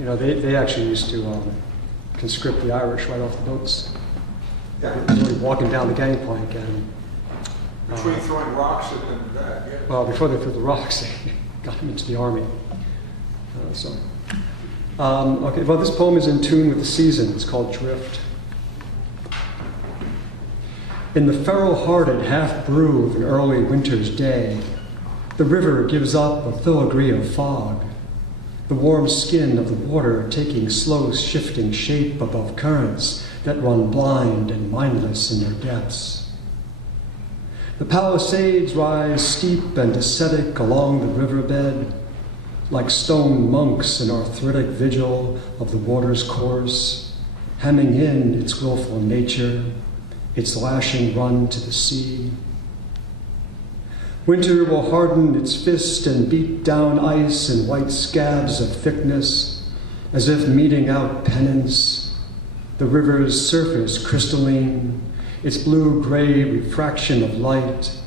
You know, they actually used to conscript the Irish right off the boats. Yeah. Really walking down the gangplank and Between throwing rocks at them and that, yeah. well, before they threw the rocks, they got them into the army. Okay, well, this poem is in tune with the season. It's called Drift. In the feral-hearted half-brew of an early winter's day, the river gives up a filigree of fog, the warm skin of the water taking slow shifting shape above currents that run blind and mindless in their depths. The palisades rise steep and ascetic along the riverbed, like stone monks in arthritic vigil of the water's course, hemming in its willful nature, its lashing run to the sea. Winter will harden its fist and beat down ice in white scabs of thickness, as if meting out penance, the river's surface crystalline, its blue-gray refraction of light,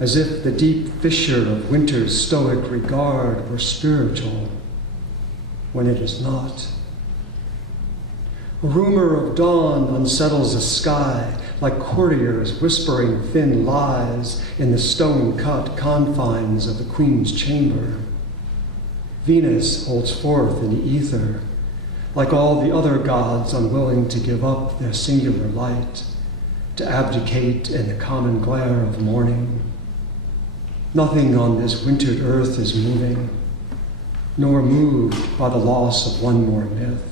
as if the deep fissure of winter's stoic regard were spiritual, when it is not. A rumor of dawn unsettles the sky, like courtiers whispering thin lies in the stone-cut confines of the queen's chamber. Venus holds forth in the ether, like all the other gods unwilling to give up their singular light, to abdicate in the common glare of morning. Nothing on this wintered earth is moving, nor moved by the loss of one more myth.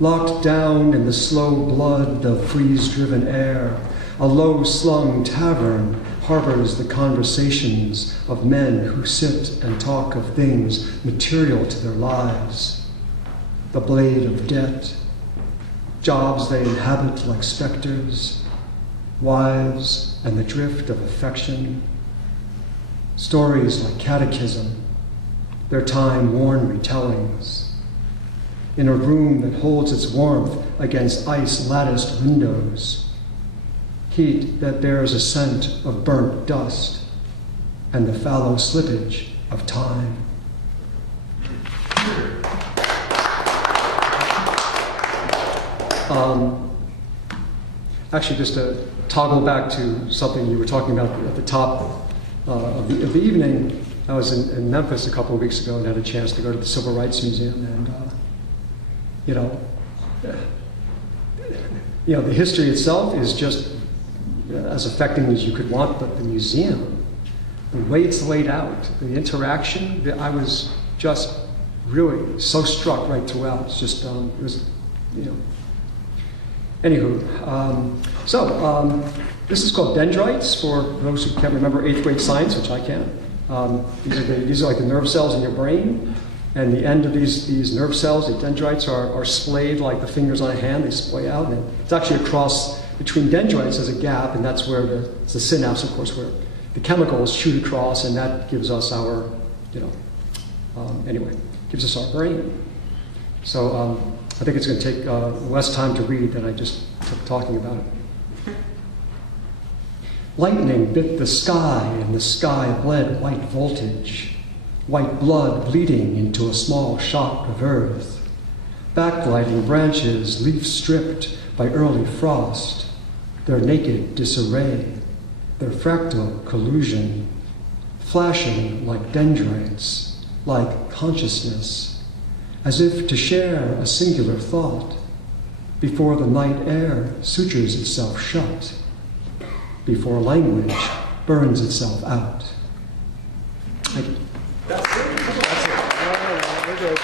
Locked down in the slow blood of freeze-driven air, a low-slung tavern harbors the conversations of men who sit and talk of things material to their lives. The blade of debt, jobs they inhabit like specters, wives and the drift of affection, stories like catechism, their time-worn retellings. In a room that holds its warmth against ice-latticed windows, heat that bears a scent of burnt dust and the fallow slippage of time. Actually, just to toggle back to something you were talking about at the top of the evening, I was in Memphis a couple of weeks ago and had a chance to go to the Civil Rights Museum, and the history itself is just as affecting as you could want, but the museum, the way it's laid out, the interaction, I was just really so struck right throughout. It's just, it was, Anywho, this is called dendrites, for those who can't remember 8th grade science, which I can. These are like the nerve cells in your brain. And the end of these nerve cells, the dendrites, are splayed like the fingers on a hand. They splay out, and it's actually across between dendrites. There's a gap, and that's where it's the synapse, of course, where the chemicals shoot across, and that gives us our, gives us our brain. So I think it's going to take less time to read than I just took talking about it. Lightning bit the sky, and the sky bled white voltage. White blood bleeding into a small shock of earth, backlighting branches leaf-stripped by early frost, their naked disarray, their fractal collusion, flashing like dendrites, like consciousness, as if to share a singular thought, before the night air sutures itself shut, before language burns itself out. Thank you. That's it. That's it. We're good.